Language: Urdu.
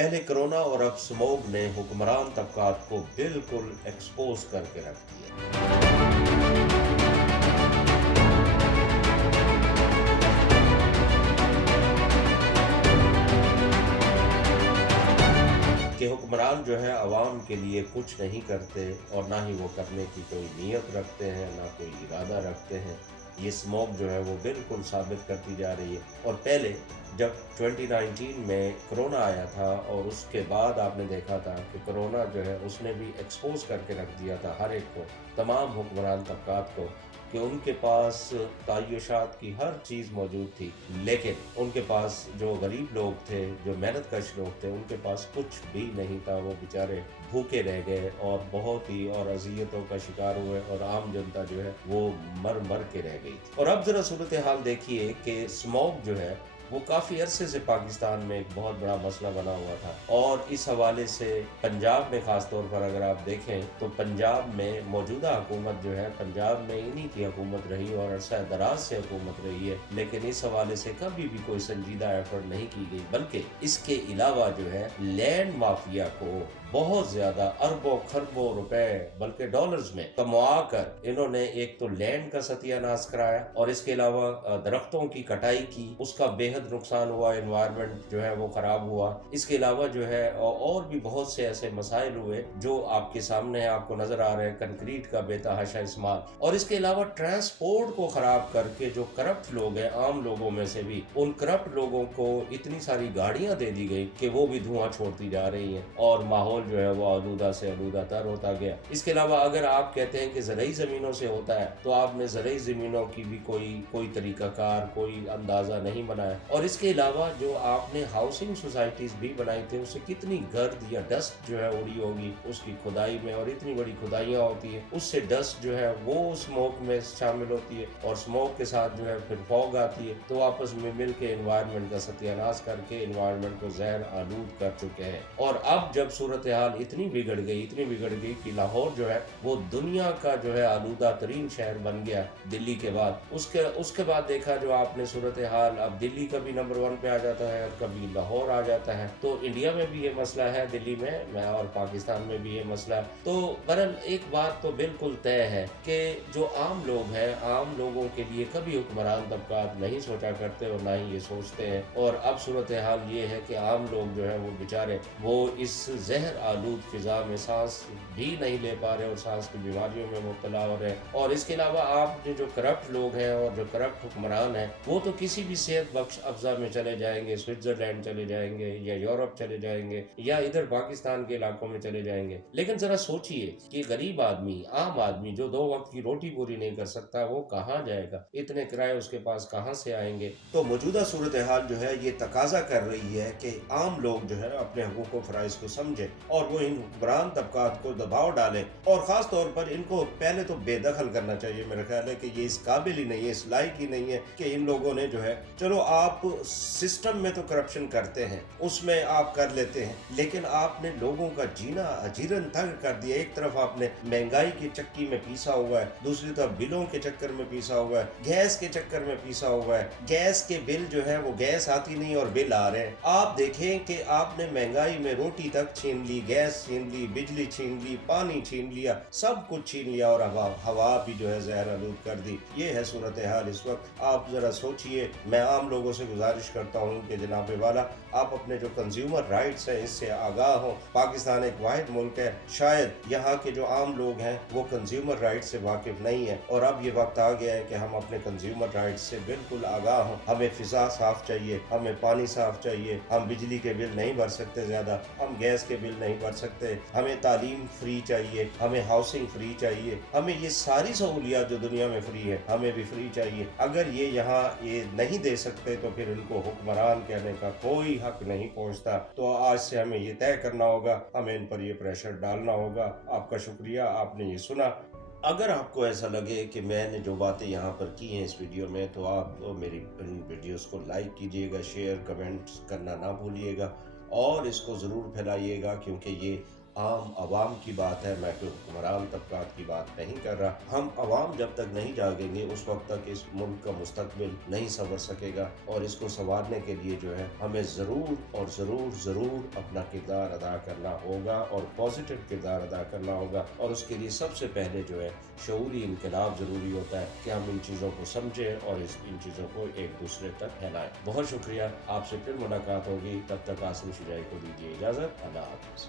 پہلے کرونا اور اب سموگ نے حکمران طبقات کو بالکل ایکسپوز کر کے رکھ دیا۔ کہ حکمران جو ہے عوام کے لیے کچھ نہیں کرتے اور نہ ہی وہ کرنے کی کوئی نیت رکھتے ہیں، نہ کوئی ارادہ رکھتے ہیں۔ یہ سموگ جو ہے وہ بالکل ثابت کرتی جا رہی ہے۔ اور پہلے جب 2019 میں کرونا آیا تھا اور اس کے بعد آپ نے دیکھا تھا کہ کرونا جو ہے اس نے بھی ایکسپوز کر کے رکھ دیا تھا ہر ایک کو، تمام حکمران طبقات کو، کہ ان کے پاس تعیشات کی ہر چیز موجود تھی، لیکن ان کے پاس جو غریب لوگ تھے، جو محنت کش لوگ تھے، ان کے پاس کچھ بھی نہیں تھا۔ وہ بیچارے بھوکے رہ گئے اور بہت ہی اور اذیتوں کا شکار ہوئے، اور عام جنتا جو ہے وہ مر کے رہ گئی تھی۔ اور اب ذرا صورتحال دیکھیے کہ سموگ جو ہے وہ کافی عرصے سے پاکستان میں ایک بہت بڑا مسئلہ بنا ہوا تھا، اور اس حوالے سے پنجاب میں خاص طور پر اگر آپ دیکھیں تو پنجاب میں موجودہ حکومت جو ہے، پنجاب میں انہی کی حکومت رہی اور عرصہ دراز سے حکومت رہی ہے، لیکن اس حوالے سے کبھی بھی کوئی سنجیدہ ایفرٹ نہیں کی گئی، بلکہ اس کے علاوہ جو ہے لینڈ مافیا کو بہت زیادہ اربوں خربوں روپے بلکہ ڈالرز میں کموا کر انہوں نے ایک تو لینڈ کا ستیہ ناش کرایا، اور اس کے علاوہ درختوں کی کٹائی کی، اس کا بے حد نقصان ہوا، انوائرمنٹ جو ہے وہ خراب ہوا۔ اس کے علاوہ جو ہے اور بھی بہت سے ایسے مسائل ہوئے جو آپ کے سامنے آپ کو نظر آ رہے ہیں، کنکریٹ کا بے تحاشا استعمال، اور اس کے علاوہ ٹرانسپورٹ کو خراب کر کے جو کرپٹ لوگ ہیں، عام لوگوں میں سے بھی، ان کرپٹ لوگوں کو اتنی ساری گاڑیاں دے دی گئی کہ وہ بھی دھواں چھوڑتی جا رہی ہیں، اور ماحول جو ہے وہ آلودہ سے آلودہ تر ہوتا گیا۔ اس کے علاوہ اگر آپ کہتے ہیں کہ زرعی زمینوں سے ہوتا ہے، تو آپ نے زرعی زمینوں کی بھی کوئی طریقہ کار، کوئی اندازہ نہیں بنایا۔ اور اس کے علاوہ جو آپ نے ہاؤسنگ سوسائٹیز بھی بنائی تھی، اس سے کتنی گرد یا ڈسٹ جو ہے اڑی ہوگی اس کی کھدائی میں، اور اتنی بڑی کھدائیاں ہوتی ہیں، اس سے ڈسٹ جو ہے وہ اسموک میں شامل ہوتی ہے، اور اسموک کے ساتھ جو ہے پھر فوگ آتی ہے، تو آپس میں مل کے انوائرمنٹ کا ستیہ ناش کر کے انوائرمنٹ کو زہر آلود کر چکے ہیں۔ اور اب جب صورتحال اتنی بگڑ گئی کہ لاہور جو ہے وہ دنیا کا جو ہے آلودہ ترین شہر بن گیا دلی کے بعد۔ اس کے بعد دیکھا جو آپ نے صورتحال، اب دلی کبھی نمبر 1 پہ آ جاتا ہے اور کبھی لاہور آ جاتا ہے، تو انڈیا میں بھی یہ مسئلہ ہے، دلی میں اور پاکستان میں بھی یہ مسئلہ ہے۔ تو بہرحال ایک بات تو بالکل طے ہے کہ جو عام لوگ ہیں، عام لوگوں کے لیے کبھی حکمران طبقات نہیں سوچا کرتے اور نہ ہی یہ سوچتے ہیں۔ اور اب صورتحال یہ ہے کہ عام لوگ جو ہے وہ بیچارے وہ اس زہر آلود فضا میں سانس بھی نہیں لے پا رہے اور سانس کی بیماریوں میں مبتلا ہو رہے ہیں۔ اور اس کے علاوہ آپ جو کرپٹ لوگ ہیں اور جو کرپٹ حکمران ہیں، وہ تو کسی بھی صحت بخش افزا میں چلے جائیں گے، سوئٹزرلینڈ چلے جائیں گے یا یورپ چلے جائیں گے یا ادھر پاکستان کے علاقوں میں چلے جائیں گے، لیکن ذرا سوچئے کہ غریب آدمی، عام آدمی جو 2 وقت کی روٹی پوری نہیں کر سکتا، وہ کہاں جائے گا؟ اتنے کرائے اس کے پاس کہاں سے آئیں گے؟ تو موجودہ صورتحال جو ہے یہ تقاضا کر رہی ہے کہ عام لوگ جو ہے اپنے حقوق و فرائض کو سمجھیں اور وہ ان حکمران طبقات کو دباؤ ڈالیں، اور خاص طور پر ان کو پہلے تو بے دخل کرنا چاہیے۔ میرا خیال ہے کہ یہ اس قابل ہی نہیں ہے، اس لائق ہی نہیں ہے کہ ان لوگوں نے جو ہے، چلو آپ سسٹم میں تو کرپشن کرتے ہیں، اس میں آپ کر لیتے ہیں، لیکن آپ نے لوگوں کا جینا اجیرن تنگ کر دیا۔ ایک طرف آپ نے مہنگائی کی چکی میں پیسا ہوا ہے، دوسری طرف بلوں کے چکر میں پیسا ہوا ہے، گیس کے چکر میں پیسا ہوا ہے، گیس کے بل جو ہے وہ گیس آتی نہیں اور بل آ رہے ہیں۔ آپ دیکھیں کہ آپ نے مہنگائی میں روٹی تک چھین لی، گیس چھین لی، بجلی چھین لی، پانی چھین لیا، سب کچھ چھین لیا، اور ہوا بھی جو ہے زہر آلود کر دی۔ یہ ہے صورتحال اس وقت۔ آپ ذرا سوچئے، میں عام لوگوں سے گزارش کرتا ہوں کہ جناب والا، آپ اپنے جو کنزیومر رائٹس ہیں اس سے آگاہ ہوں۔ پاکستان ایک واحد ملک ہے، شاید یہاں کے جو عام لوگ ہیں وہ کنزیومر رائٹ سے واقف نہیں ہیں، اور اب یہ وقت آ گیا ہے کہ ہم اپنے کنزیومر رائٹس سے بالکل آگاہ ہوں۔ ہمیں فضا صاف چاہیے، ہمیں پانی صاف چاہیے، ہم بجلی کے بل نہیں بھر سکتے زیادہ، ہم گیس کے بل نہیں بھر سکتے، ہمیں تعلیم فری چاہیے، ہمیں ہاؤسنگ فری چاہیے، ہمیں یہ ساری سہولیات جو دنیا میں فری ہے ہمیں بھی فری چاہیے۔ اگر یہ یہاں یہ نہیں دے سکتے تو پھر ان کو حکمران کہنے کا کوئی حق نہیں پہنچتا۔ تو آج سے ہمیں یہ طے کرنا ہوگا، ہمیں ان پر یہ پریشر ڈالنا ہوگا۔ آپ کا شکریہ، آپ نے یہ سنا۔ اگر آپ کو ایسا لگے کہ میں نے جو باتیں یہاں پر کی ہیں اس ویڈیو میں، تو آپ میری ان ویڈیوز کو لائک کیجئے گا، شیئر کمنٹس کرنا نہ بھولیے گا، اور اس کو ضرور پھیلائیے گا، کیونکہ یہ عام عوام کی بات ہے، میں کوئی حکمران طبقات کی بات نہیں کر رہا۔ ہم عوام جب تک نہیں جاگیں گے اس وقت تک اس ملک کا مستقبل نہیں سنور سکے گا، اور اس کو سنوارنے کے لیے جو ہے ہمیں ضرور اور ضرور اپنا کردار ادا کرنا ہوگا، اور پازیٹیو کردار ادا کرنا ہوگا، اور اس کے لیے سب سے پہلے جو ہے شعوری انقلاب ضروری ہوتا ہے کہ ہم ان چیزوں کو سمجھیں اور ان چیزوں کو ایک دوسرے تک پھیلائیں۔ بہت شکریہ، آپ سے پھر ملاقات ہوگی، تب تک عاصم شجاعی کو دیجیے اجازت، اللہ حافظ۔